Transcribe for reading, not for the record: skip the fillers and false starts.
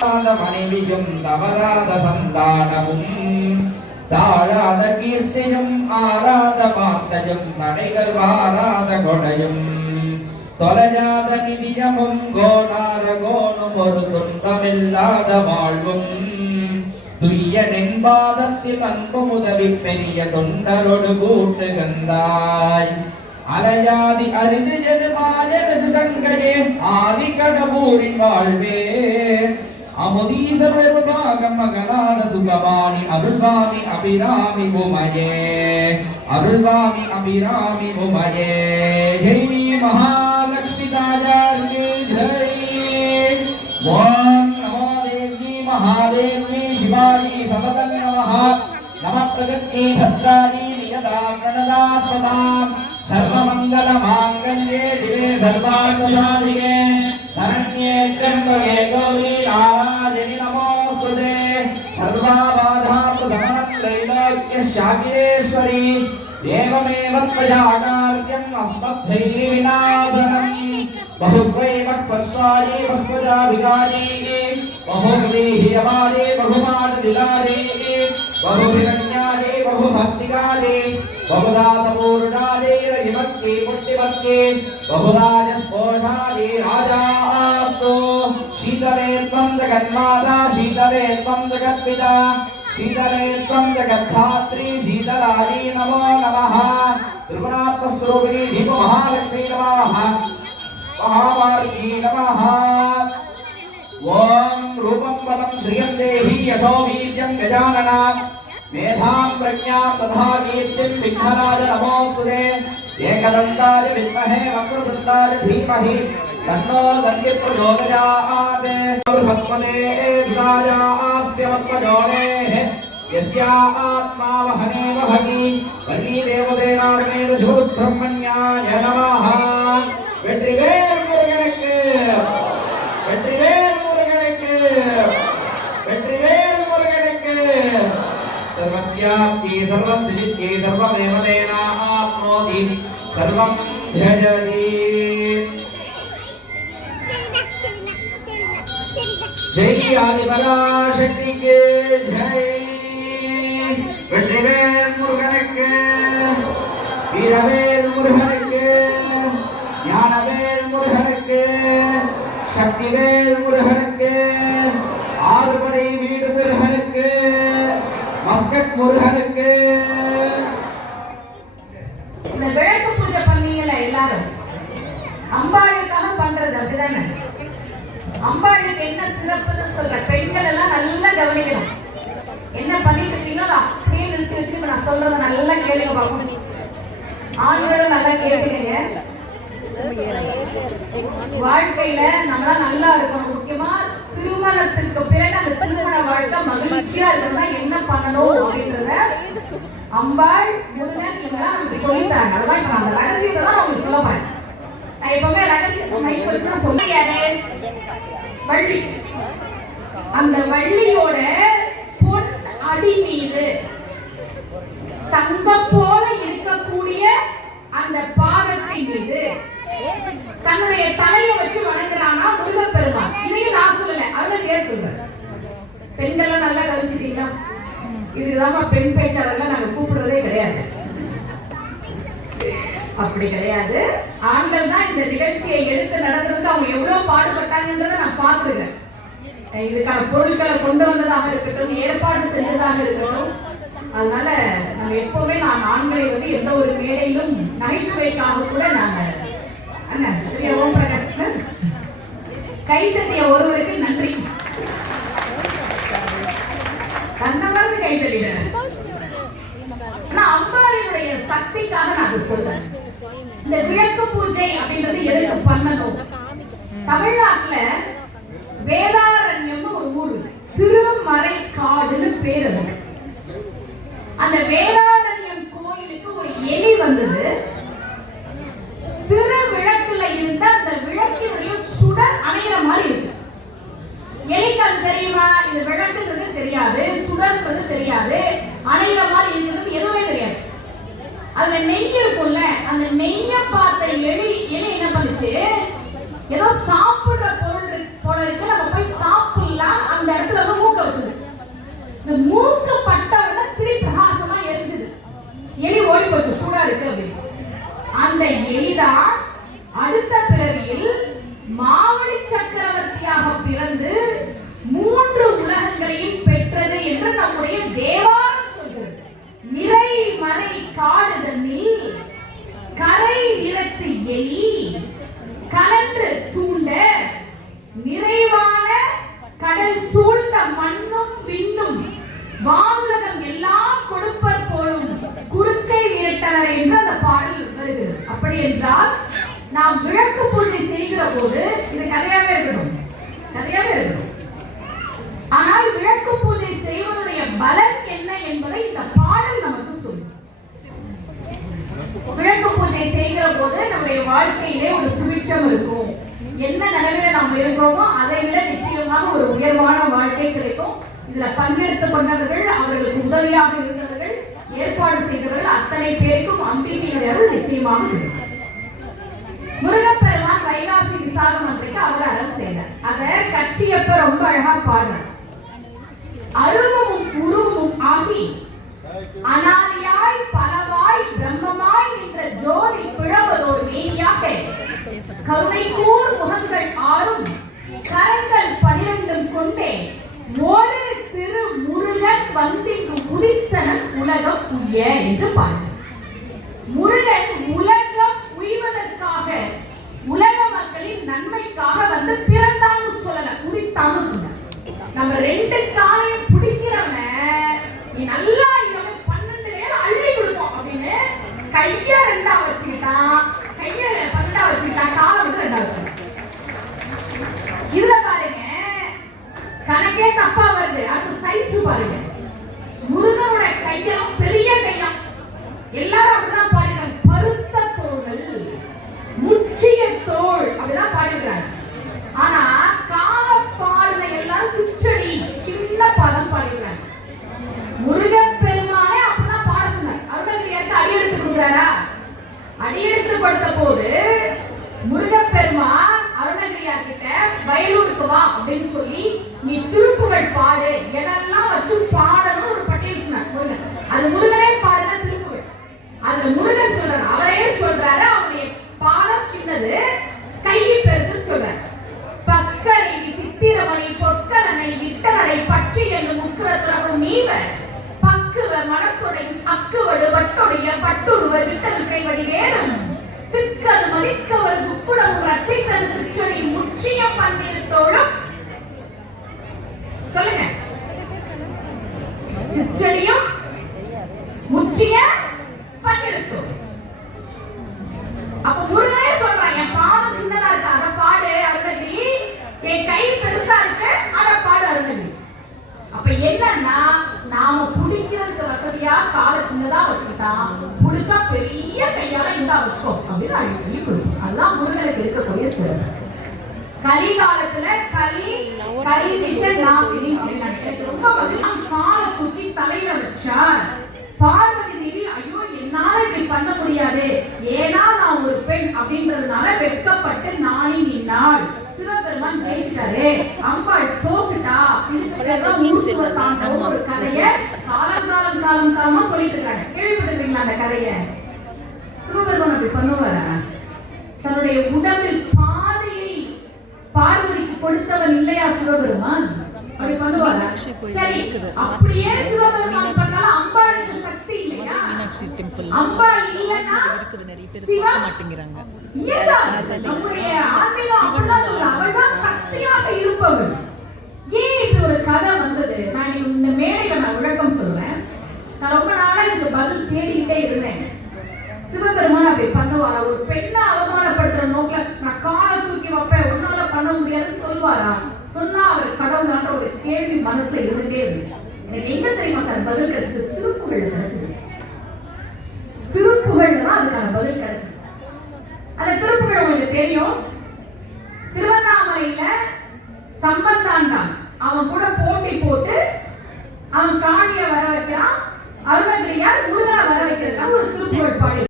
மனைவியும் தவறாத சந்தானமும் தாழாத கீர்த்தியும் ஆராத வார்த்தையும் நடைகள் வாராத கொடையும் தொலையாத நிதியமும் கோணார கோணும் ஒரு துன்பமில்லாத வாழ்வும் துய்ய நின்பாதத்தில் அன்பும் உதவி பெரிய தொண்டரோடு கூட்டுகந்தாய் அலையாதி அரிது எழுமாயனது தங்கையே ஆதி கடவுரின் வாழ்வே அமுதீசர் பாகம் மகனான சுகவாணி அருள்வாமி அபிராமி உமையே அருள்வாமி அபிராமி உமையே ஜெய் மகாலட்சுமி தாயாருக்கு ஜெய் ஓம் நமோ தேவி மகாதேவி சிவாஜி சததம் நமः நம பிரகத்தி பத்ராஜி நியதா பிரணதாஸ்பதாம் सर्वमंगल मांगल्ये शिवे सर्वार्थसाधिके शरण्ये त्र्यंबके गौरी नारायणि नमोस्तुते सर्वबाधा प्रशमनं त्रैलोक्यशाकिरेश्वरी एवमेव त्वया कार्यम् अस्मद्भैर्विनाशनम् बहुत्वैवक्त्वस्वाये बहुपदाभिगारी बहुव्रीह्यवादे बहुमानदिलारे बहुभिरण्यादे बहुभक्तिकाले बहुदातपूर्णादे रहिमत्ति पुट्टिमत्ति बहुराजस्पोषादे राजास्तु शीतले त्वं जगन्माता शीतले त्वं जगत्पिता शीतले त्वं जगद्धात्री शीतलायै नमो नमः त्रिपुरात्मस्वरूपिणी दीपमहालक्ष्मी नमः महामार्गी नमः ओम रूपं पदं श्रियं देहि यशो वीर्यं गजानना मेधां प्रज्ञां तथा कीर्तिं विघ्नराज नमोस्तुते एकदन्ताय विद्महे वक्रतुण्डाय धीमहि तन्नो दन्ति प्रचोदयात् बृहस्पते सुतायास्य मत्पजोनेः यस्या आत्मा वहने वहति वल्ली देवदेनार्मेण शुभब्रह्मण्याय नमः வெற்றிவேல் முருகனுக்கு வெற்றிவேல் முருகனுக்கு வெற்றிவேல் முருகனுக்கு सर्वस्याप्ति सर्वसिद्धिः सर्वमेव तेन आप्नोति सर्वं ध्यजति जय आदिपराशक्ति के जय வெற்றிவேல் முருகனுக்கு வீரவேல் முருகனுக்கு ஞானவேல் முருகனுக்கு சக்திவேல் முருகனுக்கு ஆறுபடை வீடு முருகனுக்கு மஸ்கட் முருகனுக்கு இந்த விளக்கு பூஜை பண்ணீங்களா எல்லாரும் அம்பாளுக்காக பண்றது அப்படிதானே அம்பாளுக்கு என்ன சிறப்புன்னு சொல்ற பெண்கள் எல்லாம் நல்லா கவனிக்கணும் என்ன பண்ணிட்டு இருக்கீங்களோ அப்படியே நிறுத்தி வச்சு நான் சொல்றத நல்லா கேளுங்க பாப்போம் ஆண்களும் நல்லா கேட்கிறீங்க வாழ்க்கையில நம்ம நல்லா இருக்கணும் முக்கியமா திருமணத்துக்கு பிறகு அந்த திருமண வாழ்க்கை மகிழ்ச்சியா இருக்கணும்னா என்ன பண்ணணும் அப்படின்றத அம்பாள் முருகன் இவங்கெல்லாம் நமக்கு சொல்லித்தாங்க அதெல்லாம் இப்ப அந்த ரகசியத்தை தான் உங்களுக்கு சொல்ல போறேன் நான் எப்பவுமே ரகசியத்தை மைக் வச்சு நான் சொல்லியாரு வள்ளி அந்த வள்ளியோட பொன் அடி மீது தங்கம் போல இருக்கக்கூடிய அந்த பாதத்தின் மீது தன்னுடைய தலையை வச்சு வணங்குறானா முருகப்பெருமான் இதையும் நான் சொல்லல அவரை கேட்டு சொல்றேன் பெண்கள் நல்லா கவனிச்சிட்டீங்க இதுதான் பெண் பேச்சாளர்கள் நாங்க கூப்பிடுறதே கிடையாது அப்படி கிடையாது ஆண்கள் தான் இந்த நிகழ்ச்சியை எடுத்து நடத்துறதுக்கு அவங்க எவ்வளவு பாடுபட்டாங்கன்றத நான் பார்த்துருக்கேன் இதுக்கான பொருட்களை கொண்டு வந்ததாக இருக்கட்டும் ஏற்பாடு செஞ்சதாக இருக்கட்டும் அதனால நம்ம எப்பவுமே நான் ஆண்களை வந்து எந்த ஒரு மேடையிலும் நகைச்சுவைக்காக கூட நாங்க ஓம் பிரகாஷ் கைத்தட்டிய ஒருவருக்கு நன்றி தன்னவருக்கு கைத்தட்டிடுறேன் ஆனா அம்பாளுடைய சக்திக்காக நான் சொல்றேன் இந்த விளக்கு பூஜை அப்படின்றது எதுக்கு பண்ணணும் தமிழ்நாட்டுல வேதாரண்யம் ஒரு ஊர் திருமறைக்காடுன்னு பேரு அந்த வேதாரண்யம் கோயிலுக்கு ஒரு எலி வந்தது திருவிளக்குல இருந்த அந்த விளக்கினுடைய சுடர் அணைகிற மாதிரி இருக்கு எலிக்கு அது தெரியுமா இது விளக்குன்றது தெரியாது சுடர்ன்றது தெரியாது அணைகிற மாதிரி இருக்கிறது எதுவுமே தெரியாது அதுல நெய் இருக்கும்ல அந்த நெய்ய பார்த்த எலி என்ன பண்ணுச்சு ஏதோ சாப்பிடுற பொருள் போல இருக்கு நம்ம போய் சாப்பிடலாம் எப்படி என்றால் நாம் விளக்கு பூஜை செய்கிற போது இது கதையாவே இருக்கணும். ஆனால் விளக்கு பூஜை செய்வதனுடைய பலன் என்ன என்பதை இந்த பாடல் நமக்கு சொல்லும். விளக்கு பூஜை செய்கிற போது நம்முடைய வாழ்க்கையிலே ஒரு சுபிட்சம் இருக்கும். என்ன நிலைமையில நாம் இருக்கிறோமோ அதை விட நிச்சயமாக ஒரு உயர்வான வாழ்க்கை கிடைக்கும். இதுல பங்கெடுத்துக் கொண்டவர்கள், அவர்களுக்கு உதவியாக இருந்தவர்கள், ஏற்பாடு செய்தவர்கள் அத்தனை பேருக்கும் அம்பிகையினுடைய அருள் நிச்சயமாக இருக்கும். முருகப்பெருமான் வைகாசி விசாகம் அன்றைக்கு அவர் அறம் செய்தார். அதை கட்சியப்ப ரொம்ப அழகா பாடுறார். அருவமும் உருவமும் ஆகி அனாதியாய் பலவாய் பிரம்மமாய் நின்ற ஜோதி பிழவதோர் மேனியாக கருணைக்கூர் முகங்கள் ஆறும் கரங்கள் 12 கொண்டே ஒரு திரு முருகன் வந்திங்கு உதித்தனன் உலகம் உய்ய என்று பாடு. முருகன் உலகம் உய்வதற்காக, உலக மக்களின் நன்மைக்காக வந்து பிறந்தான்னு சொல்லல, உதித்தான்னு சொன்ன. நம்ம 2 காலையும் பிடிக்கிறவன நீ நல்லா 12 நேரம் அள்ளி கொடுப்போம் அப்படின்னு கைய 2ஆ வச்சுக்கிட்டான், கைய 12ஆ வச்சுக்கிட்டான், காலை வந்து 2ஆ வச்சுக்கிட்டான். இதுல பாருங்க கணக்கே தப்பா வருது. அடுத்த சைஸ் பாருங்க. முருகனோட கையம் பெரிய கையம். எல்லாரும் அப்படிதான் பாடுறாங்க. பருத்த தோள்கள், முற்றிய தோள் அப்படிதான் பாடுறாங்க. ஆனா கால பாடுன எல்லாம் சிற்றடி சின்ன பதம் பாடுறாங்க. முருகன் பெருமானே அப்படிதான் பாட சொன்னார். அருணகிரியாருக்கு அடி எடுத்து கொடுக்குறாரா? அடி எடுத்து கொடுத்த போது முருகன் பெருமான் அருணகிரியார் கிட்ட வயலூருக்கு வா அப்படின்னு சொல்லி நீ திருப்புகழ் பாடு, எதெல்லாம் வச்சு பாடணும் ஒரு பட்டியல் சொன்னார் முருகன். அது முருகனே பாடுற திருப்புகழ். அதுல முருகன் சொல்றாரு, அவரே சொல்றாரு, அவருடைய பாடம் சின்னது, கையை பெருசுன்னு சொல்றாரு. பக்கரை சித்திரமணி பொற்கலனை விட்டனடை பற்றி என்னும் முக்குரத்துறவும் நீவ பக்குவ மனத்துடை அக்குவடு வட்டுடைய பட்டுருவ விட்டல் கைவடி வேணும் திக்கது மதிக்கவர் துப்புடவும் ரட்சித்தது சிற்றடி முற்றிய பன்னிருத்தோளும். சொல்லுங்க. சிற்றடியும் முற்றிய பன்னிருத்தோளும். அப்ப முருகனே சொல்றான், என் பாதம் சின்னதா இருக்கு அதை பாடு அருணகிரி, என் கை பெருசா இருக்கு அதை பாடு அருணகிரி. அப்ப என்னன்னா நாம புடிக்கிறதுக்கு வசதியா காலை சின்னதா வச்சுட்டான், புடிச்சா பெரிய கையால இந்த வச்சோ அப்படின்னு அடிக்கடி கொடுப்போம். அதுதான் முருகனுக்கு இருக்கக்கூடிய சிறப்பு. கலிகாலத்துல கலி விஷ நாசினி ரொம்ப காலை தூக்கி தலையில வச்சார். பார்வதி தேவி ஐயோ என்னால இப்படி பண்ண முடியாது, ஏன்னா நான் ஒரு பெண் அப்படின்றதுனால வெட்கப்பட்டு நாணி நின்னாள். சிவபெருமான் ஜெயிச்சிட்டாரு, அம்பாள் தோத்துட்டா. இதுக்கு ஒரு கதைய காலமா சொல்லிட்டு இருக்காங்க. கேள்விப்பட்டிருக்கீங்களா அந்த கதைய? சிவபெருமான் அப்படி பண்ணுவாரா? தன்னுடைய உடம்பில் பாதையை பார்வதிக்கு கொடுத்தவன் இல்லையா சிவபெருமான்? அப்படி பண்ணுவாரா? சரி, அப்படியே சிவபெருமான் பண்ணாலும் அம்பாளுக்கு சக்தி இல்லையா? அம்பாள் இல்லைன்னா சிவம் மாட்டேங்கிறாங்க. நம்முடைய ஆன்மீகம் அப்படிதான் சொல்ல, அவள்தான் சக்தியாக இருப்பவள். ஏன் இப்படி ஒரு கதை வந்தது? நான் இந்த மேடையில நான் விளக்கம் சொல்றேன். நான் ரொம்ப நாளா இந்த பதில் தேடிக்கிட்டே இருந்தேன். சிவபெருமான் அப்படி பண்ணுவாரா? ஒரு பெண்ணை அவமானப்படுத்துற நோக்கில நான் காலை தூக்கி வைப்பேன், உன்னால பண்ண முடியாதுன்னு சொல்வாரா? சொன்னா அவர் கடவுளான்ற ஒரு கேள்வி மனசுல இருந்துட்டே இருந்துச்சு. எனக்கு எங்க தெரியுமா சார் பதில் கிடைச்சது? திருப்புகழ் கிடைச்சது.